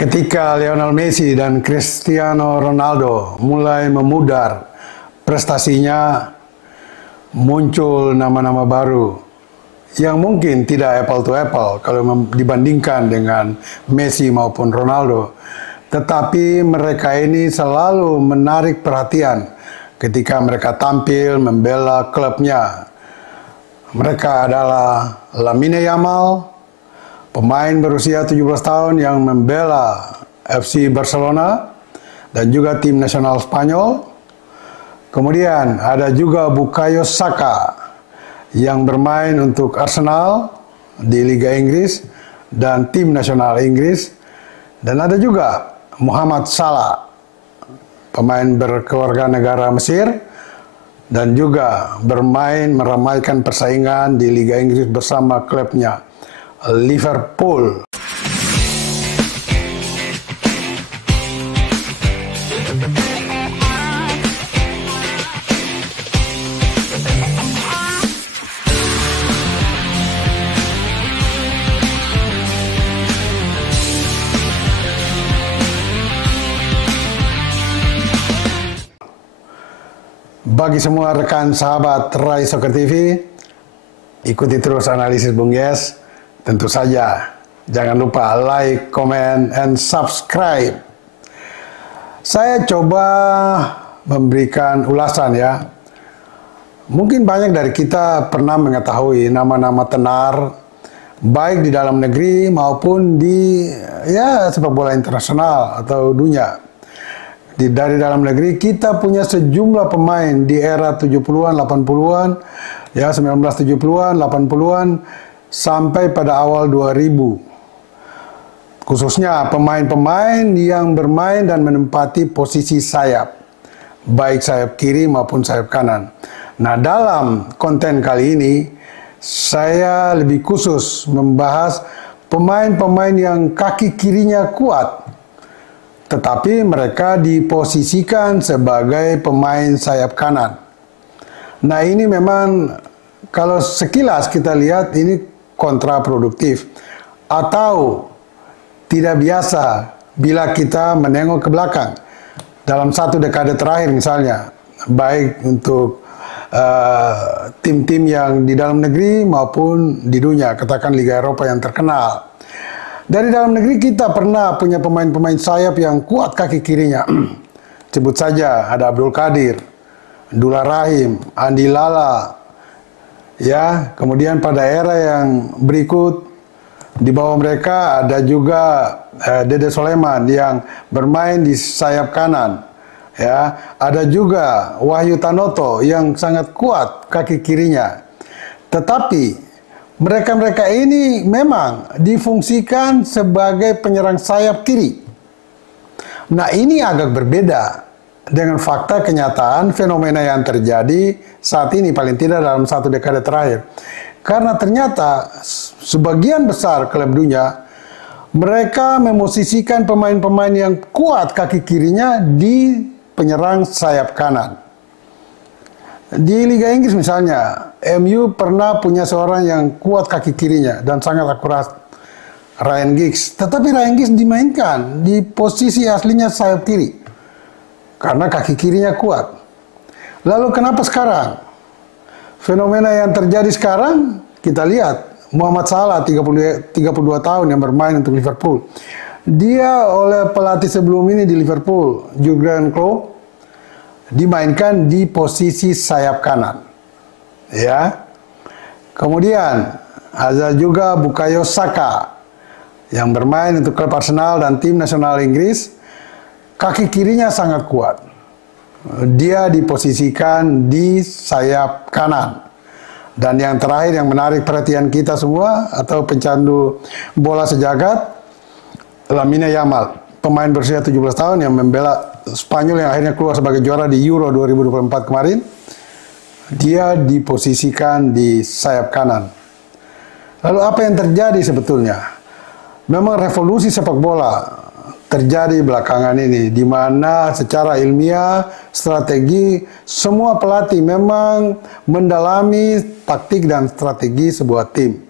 Ketika Lionel Messi dan Cristiano Ronaldo mulai memudar prestasinya, muncul nama-nama baru yang mungkin tidak apple to apple kalau dibandingkan dengan Messi maupun Ronaldo. Tetapi mereka ini selalu menarik perhatian ketika mereka tampil membela klubnya. Mereka adalah Lamine Yamal, pemain berusia 17 tahun yang membela FC Barcelona dan juga tim nasional Spanyol. Kemudian ada juga Bukayo Saka yang bermain untuk Arsenal di Liga Inggris dan tim nasional Inggris. Dan ada juga Muhammad Salah, pemain berkeluarga negara Mesir dan juga bermain meramaikan persaingan di Liga Inggris bersama klubnya Liverpool. Bagi semua rekan sahabat Rai Soccer TV, ikuti terus analisis Bung Yes. Tentu saja, jangan lupa like, comment, and subscribe. Saya coba memberikan ulasan ya. Mungkin banyak dari kita pernah mengetahui nama-nama tenar, baik di dalam negeri maupun di sepak bola internasional atau dunia. Dari dalam negeri kita punya sejumlah pemain di era 70-an, 80-an, 1970-an, 80-an, sampai pada awal 2000. Khususnya pemain-pemain yang bermain dan menempati posisi sayap, baik sayap kiri maupun sayap kanan. Nah, dalam konten kali ini, saya lebih khusus membahas pemain-pemain yang kaki kirinya kuat, tetapi mereka diposisikan sebagai pemain sayap kanan. Nah, ini memang kalau sekilas kita lihat ini kontraproduktif atau tidak biasa bila kita menengok ke belakang. Dalam satu dekade terakhir misalnya, baik untuk tim-tim yang di dalam negeri maupun di dunia, katakan Liga Eropa yang terkenal. Dari dalam negeri kita pernah punya pemain-pemain sayap yang kuat kaki kirinya. Sebut saja ada Abdul Qadir, Dula Rahim, Andi Lala. Ya, kemudian pada era yang berikut di bawah mereka ada juga Dede Soleman yang bermain di sayap kanan. Ya, ada juga Wahyu Tanoto yang sangat kuat kaki kirinya. Tetapi mereka-mereka ini memang difungsikan sebagai penyerang sayap kiri. Nah, ini agak berbeda dengan fakta kenyataan fenomena yang terjadi saat ini, paling tidak dalam satu dekade terakhir. Karena ternyata sebagian besar klub dunia, mereka memosisikan pemain-pemain yang kuat kaki kirinya di penyerang sayap kanan. Di Liga Inggris misalnya, MU pernah punya seorang yang kuat kaki kirinya dan sangat akurat, Ryan Giggs. Tetapi Ryan Giggs dimainkan di posisi aslinya sayap kiri karena kaki kirinya kuat. Lalu kenapa sekarang? Fenomena yang terjadi sekarang kita lihat Muhammad Salah 32 tahun yang bermain untuk Liverpool. Dia oleh pelatih sebelum ini di Liverpool, Jurgen Klopp, dimainkan di posisi sayap kanan. Ya. Kemudian ada juga Bukayo Saka yang bermain untuk klub Arsenal dan tim nasional Inggris. Kaki kirinya sangat kuat. Dia diposisikan di sayap kanan. Dan yang terakhir yang menarik perhatian kita semua atau pencandu bola sejagat, Lamine Yamal, pemain berusia 17 tahun yang membela Spanyol yang akhirnya keluar sebagai juara di Euro 2024 kemarin. Dia diposisikan di sayap kanan. Lalu apa yang terjadi sebetulnya? Memang revolusi sepak bola terjadi belakangan ini, di mana secara ilmiah, strategi, semua pelatih memang mendalami taktik dan strategi sebuah tim.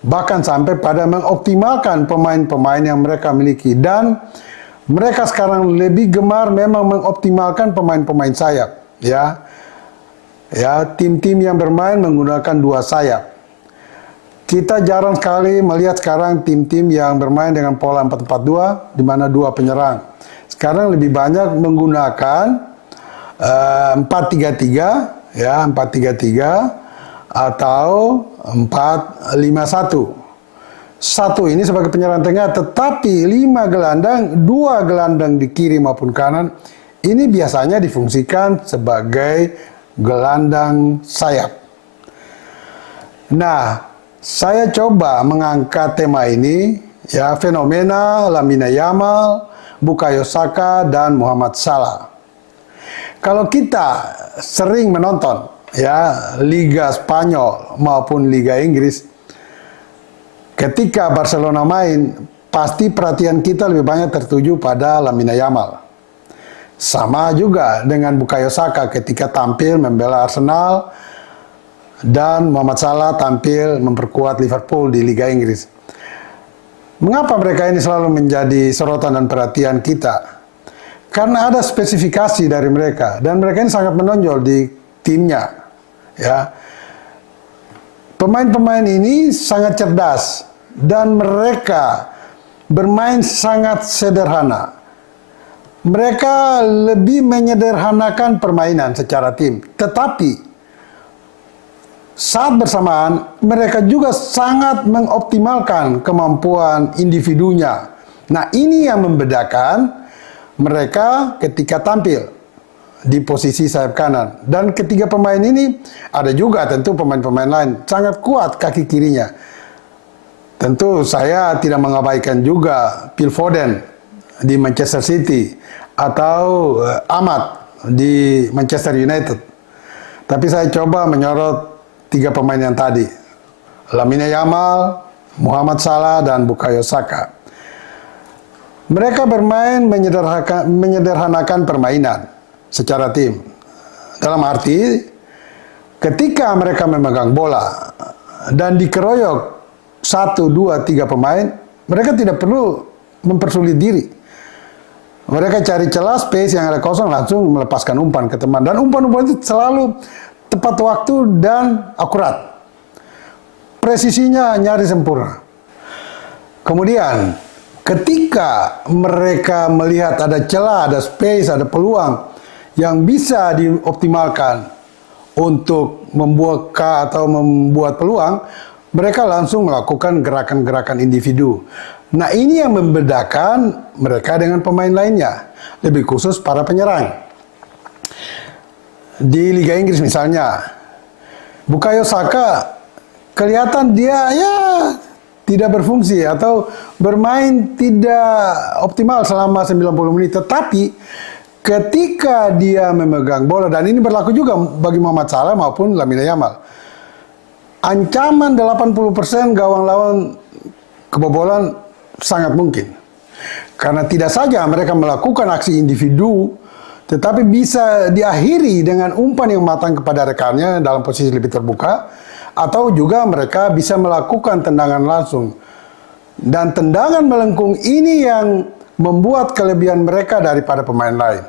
bahkan sampai pada mengoptimalkan pemain-pemain yang mereka miliki. Dan mereka sekarang lebih gemar memang mengoptimalkan pemain-pemain sayap, ya. Ya, tim-tim yang bermain menggunakan dua sayap. Kita jarang sekali melihat sekarang tim-tim yang bermain dengan pola 4-4-2 di mana dua penyerang. Sekarang lebih banyak menggunakan 4-3-3, ya, 4-3-3 atau 4-5-1. Satu ini sebagai penyerang tengah, tetapi 5 gelandang, 2 gelandang di kiri maupun kanan, ini biasanya difungsikan sebagai gelandang sayap. Nah, saya coba mengangkat tema ini, ya, fenomena Lamine Yamal, Bukayo Saka, dan Muhammad Salah. Kalau kita sering menonton, ya, Liga Spanyol maupun Liga Inggris, ketika Barcelona main, pasti perhatian kita lebih banyak tertuju pada Lamine Yamal. Sama juga dengan Bukayo Saka ketika tampil membela Arsenal, dan Muhammad Salah tampil memperkuat Liverpool di Liga Inggris. Mengapa mereka ini selalu menjadi sorotan dan perhatian kita? Karena ada spesifikasi dari mereka, dan mereka ini sangat menonjol di timnya. Ya, pemain-pemain ini sangat cerdas, dan mereka bermain sangat sederhana. Mereka lebih menyederhanakan permainan secara tim. Tetapi saat bersamaan mereka juga sangat mengoptimalkan kemampuan individunya. Nah, ini yang membedakan mereka ketika tampil di posisi sayap kanan. Dan ketiga pemain ini, ada juga tentu pemain-pemain lain, sangat kuat kaki kirinya. Tentu saya tidak mengabaikan juga Phil Foden di Manchester City atau Ahmad di Manchester United. Tapi saya coba menyorot 3 pemain yang tadi, Lamine Yamal, Muhammad Salah, dan Bukayo Saka. Mereka bermain menyederhanakan permainan secara tim. Dalam arti, ketika mereka memegang bola dan dikeroyok 1, 2, 3 pemain, mereka tidak perlu mempersulit diri. Mereka cari celah, space yang ada kosong, langsung melepaskan umpan ke teman. Dan umpan-umpan itu selalu tepat waktu dan akurat. Presisinya nyaris sempurna. Kemudian, ketika mereka melihat ada celah, ada space, ada peluang yang bisa dioptimalkan untuk membuka atau membuat peluang, mereka langsung melakukan gerakan-gerakan individu. Nah, ini yang membedakan mereka dengan pemain lainnya, lebih khusus para penyerang. Di Liga Inggris misalnya, Bukayo Saka kelihatan dia ya tidak berfungsi atau bermain tidak optimal selama 90 menit. Tetapi ketika dia memegang bola, dan ini berlaku juga bagi Muhammad Salah maupun Lamine Yamal, ancaman 80% gawang lawan kebobolan sangat mungkin. Karena tidak saja mereka melakukan aksi individu, tetapi bisa diakhiri dengan umpan yang matang kepada rekannya dalam posisi lebih terbuka, atau juga mereka bisa melakukan tendangan langsung. Dan tendangan melengkung ini yang membuat kelebihan mereka daripada pemain lain.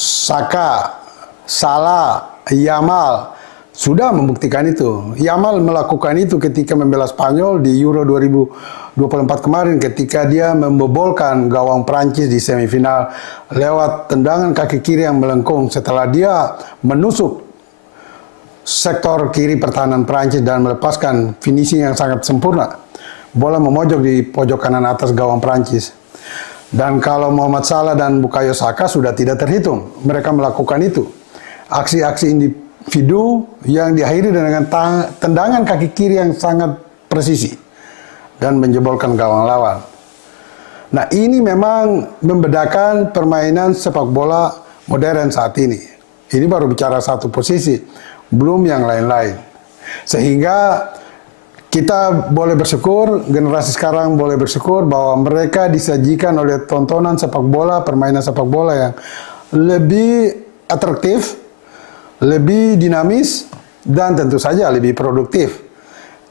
Saka, Salah, Yamal sudah membuktikan itu. Yamal melakukan itu ketika membela Spanyol di Euro 2024 kemarin, ketika dia membobolkan gawang Prancis di semifinal lewat tendangan kaki kiri yang melengkung setelah dia menusuk sektor kiri pertahanan Prancis dan melepaskan finishing yang sangat sempurna. Bola memojok di pojok kanan atas gawang Prancis. Dan kalau Muhammad Salah dan Bukayo Saka sudah tidak terhitung, mereka melakukan itu. Aksi-aksi individu yang diakhiri dengan tendangan kaki kiri yang sangat presisi dan menjebolkan gawang lawan. Nah, ini memang membedakan permainan sepak bola modern saat ini. Ini baru bicara satu posisi, belum yang lain-lain. Sehingga kita boleh bersyukur, generasi sekarang boleh bersyukur bahwa mereka disajikan oleh tontonan sepak bola, permainan sepak bola yang lebih atraktif, lebih dinamis, dan tentu saja lebih produktif.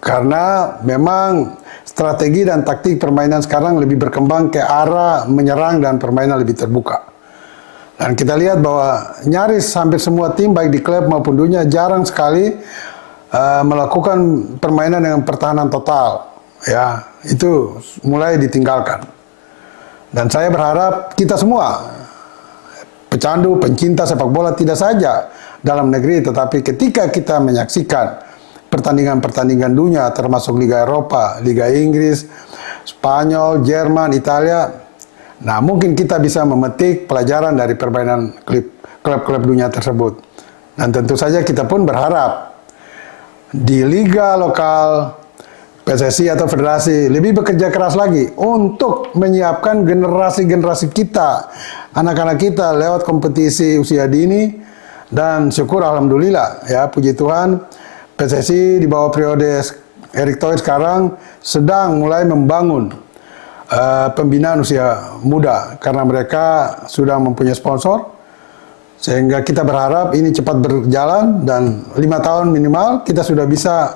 Karena memang strategi dan taktik permainan sekarang lebih berkembang ke arah menyerang dan permainan lebih terbuka. Dan kita lihat bahwa nyaris hampir semua tim baik di klub maupun dunia jarang sekali melakukan permainan dengan pertahanan total. Ya, itu mulai ditinggalkan. Dan saya berharap kita semua pecandu, pencinta sepak bola tidak saja dalam negeri, tetapi ketika kita menyaksikan pertandingan-pertandingan dunia termasuk Liga Eropa, Liga Inggris, Spanyol, Jerman, Italia, nah mungkin kita bisa memetik pelajaran dari permainan klub-klub dunia tersebut. Dan tentu saja kita pun berharap di liga lokal PSSI atau federasi lebih bekerja keras lagi untuk menyiapkan generasi-generasi kita, anak-anak kita lewat kompetisi usia dini. Dan syukur alhamdulillah ya, puji Tuhan, PSSI di bawah periode Erick Thohir sekarang sedang mulai membangun pembinaan usia muda karena mereka sudah mempunyai sponsor, sehingga kita berharap ini cepat berjalan dan 5 tahun minimal kita sudah bisa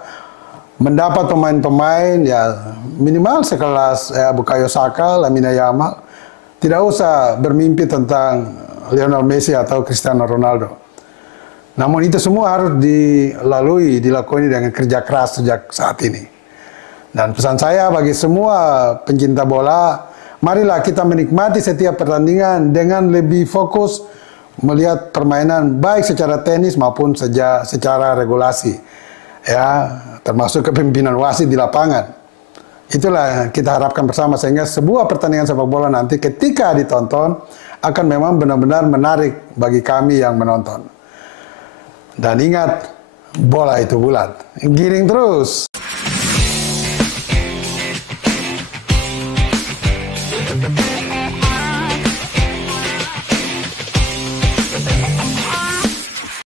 mendapat pemain-pemain ya minimal sekelas Bukayo Saka, Lamine Yamal. Tidak usah bermimpi tentang Lionel Messi atau Cristiano Ronaldo. Namun itu semua harus dilakukan dengan kerja keras sejak saat ini. Dan pesan saya bagi semua pencinta bola, marilah kita menikmati setiap pertandingan dengan lebih fokus melihat permainan baik secara teknis maupun secara regulasi. Ya, termasuk kepemimpinan wasit di lapangan. Itulah yang kita harapkan bersama sehingga sebuah pertandingan sepak bola nanti ketika ditonton akan memang benar-benar menarik bagi kami yang menonton. Dan ingat, bola itu bulat. Giring terus.